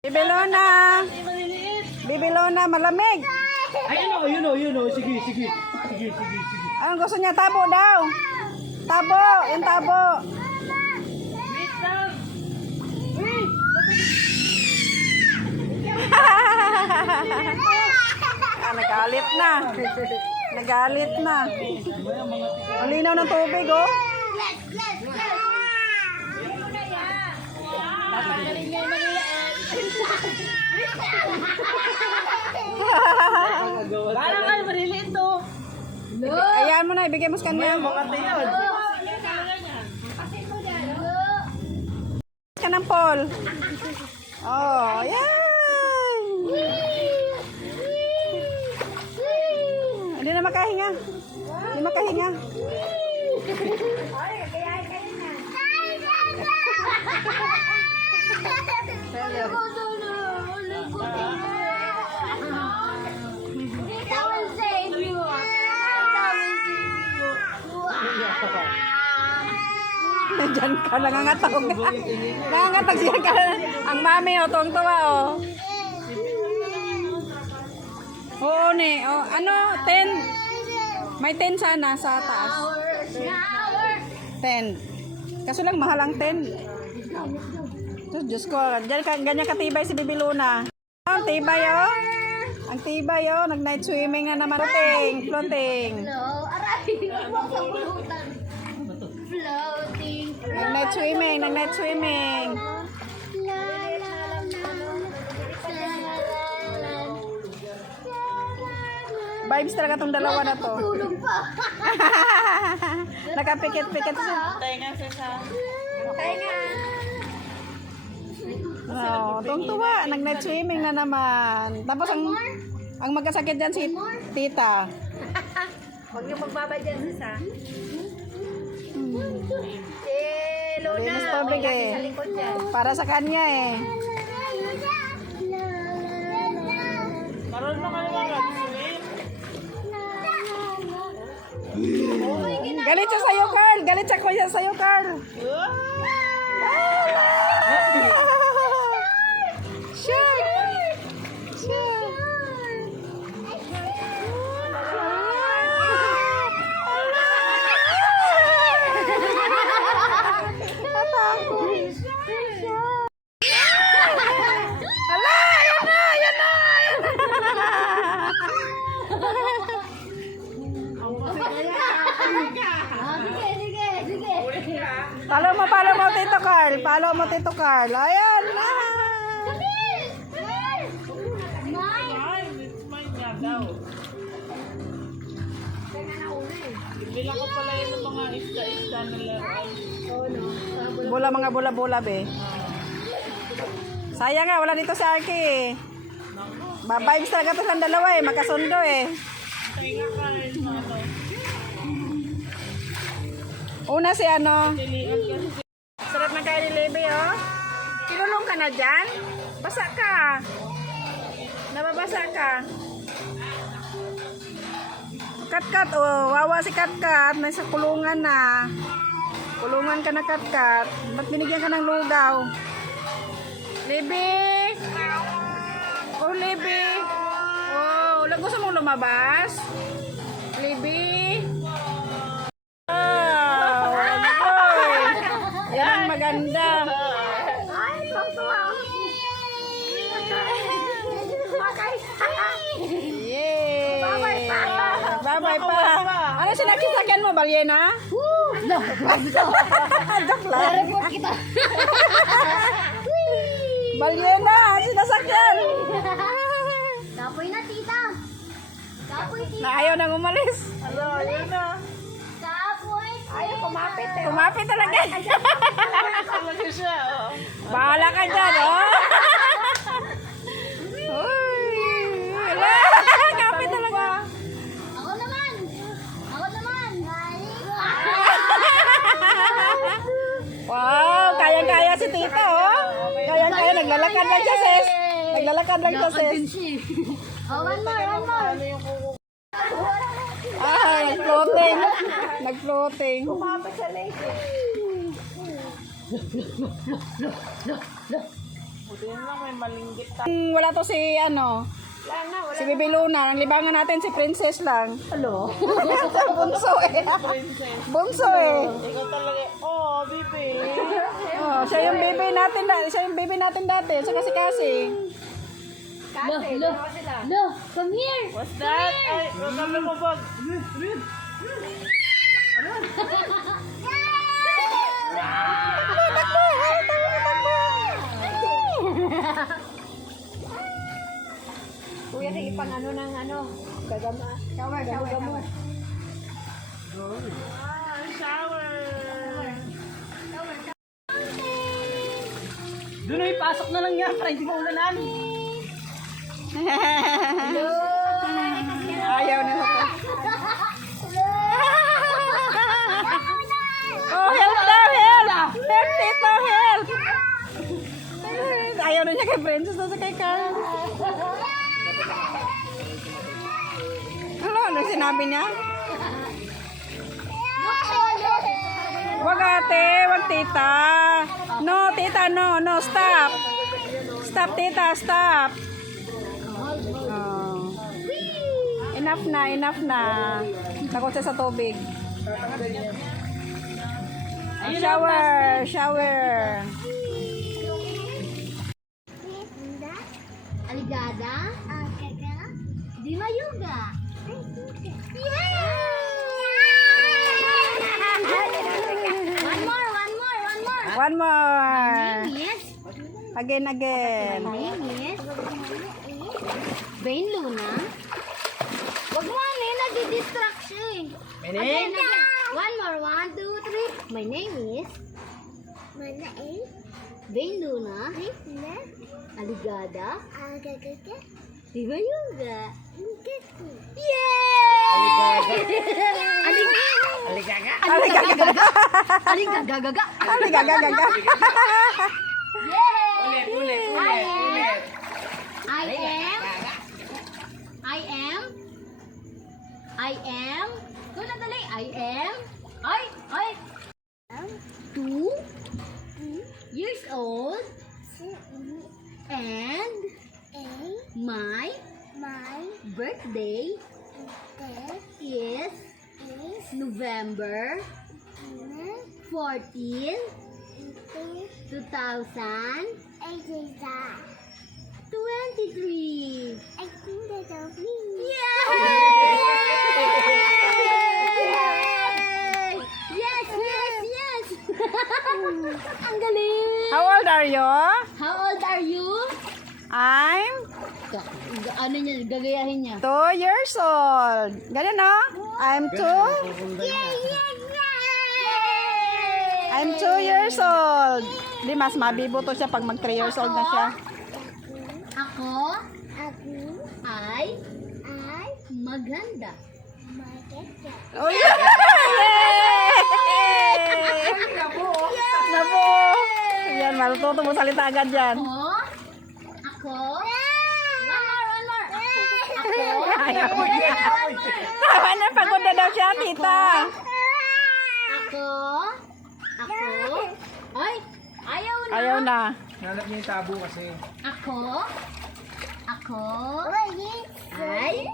Bibilona! Bibilona, malamig! Ayun o. Sige. Anong gusto niya? Tabo daw! Tabo! Yung tabo! Wait lang. Wait. Nagalit na. Nagalit na. Ang linaw ng tubig, oh. Parang kayo maliliit to. Ayan mo na, ibigay mo sa kanya. Mga tiyan. Ka ng Paul. Oh, yan. Hindi na makahinga. Hindi makahinga. Diyan ka, nangangatog. Nangangatog siya ka. Ang mami, oh, tuwang-tuwa, oh. Oo, ni. Oh, ano, 10. May 10 sana sa taas. 10. Kaso lang, mahal ang 10. Diyos ko, ganyan katibay si Bibiluna. Ang tibay, oh. Ang tibay, oh. Nag-night swimming na naman. Floating. Nag-night swimming. Vibes talaga tong dalawa na to. Nakapikit-pikit siya. Tenga sa Oh, tuwa. Nag-night swimming na naman. Tapos ang magkasakit dyan si tita. Huwag niyo magbaba dyan, Sisa. Linis tubig eh. Sa likod dyan. Para sa kanya eh. Karoon mo kayo mga Galit siya sa'yo, Carl. Galit siya kuya sa'yo, Carl. Follow mo, Tito Carl. Follow mo, Tito Carl. Ayan na. Bilang ko pala yun ng mga isda nila. Mga bula-bula, be. Sayang nga, wala dito si Arky eh. Vibes talaga ito ng dalawa eh. Makasundo eh. Tenga ka rin mga to. Una si ano. Pilihan kasi. Sarap ng kain ni Lebe, oh. Kinulong ka na dyan? Basa ka. Nababasa ka. Kat-kat, oh. Wawa si Kat-kat. Nasa kulungan na. Kulungan ka na, Kat-kat. Ba't binigyan ka ng lugaw? Lebe! Oh, Lebe! Oh, gusto mong lumabas? Lebe! Yan ang maganda. Ay, tuwa. Yay! Bye-bye pa. Bye-bye pa. Ano sinakit-sakyan mo, Balyena? Joke lang. Report kita. Balyena, sinasakyan. Kapoy na, tita. Kapoy, tita. Na ayaw nang umalis. Ayun na. Kapoy. Ayaw kumapit eh. Kumapit talaga. Talaga siya. Oh. Bahala ka dyan, oh. Uy. Wala. Kapit talaga. Ako naman. Wow, kayang-kaya si tita, oh. Kayang-kaya, naglalakad lang siya, sis. Naglalakad lang siya, sis. Oh, one more. Nag-floating. Nag-floating. Kumapit sa lake. Buti na lang may malinggit tayo. Wala to si ano, Wala na, wala si Bibi Luna. Ang libangan natin si Princess lang. Hello? Bunso eh. princess. Bunso eh. Ikaw talaga, oh, bibi. Oh, siya yung baby natin, siya yung baby natin dati. Siya kasi. No, come here. What's that? Ay, wag kami mabag. Kuya, sige pang ano ng ano. Gagama. Shower. Ah, shower. Doon ay pasok na lang yan para hindi maulanan. Ayaw na sa Oh, help daw, help! Help, tito, help! Ayaw na niya kay Princess na sa kay Carl. Ano sinabi niya? Wag ate, wag tita. No, tita, no, stop. Stop, tita, stop. Oh. Enough na. Takot siya sa tubig. Shower. Aligada? Di mayuga. One more. Yes. Again. My name is Bain Luna. Wag mo nadi-distract siya eh. Again. One more. 1, 2, 3. My name is Bain Luna. Aligada. Di ba yoga? Yay! Aligagaga. Aligagaga. Yay! Ulit. I am. Doon na dali. I am. 2 years old. And my birthday is November 14, 2023. Yay! Yes! Ang galing! How old are you? How old are you? I'm Ano niya, gagayahin niya? 2 years old. Ganun no? I'm 2 years old. Di mas mabibo to siya pag mag 3 years old na siya. Ako ay maganda. Oh, yeah! Yay! Nabuo! Yan, matututo mo salita agad yan. Ako. One more. Ayaw mo niya. Tawa na, pagod na daw siya, tita. Ako. Ay, ayaw na. Ayaw na. Nalap niya yung tabo kasi. Ako. Ay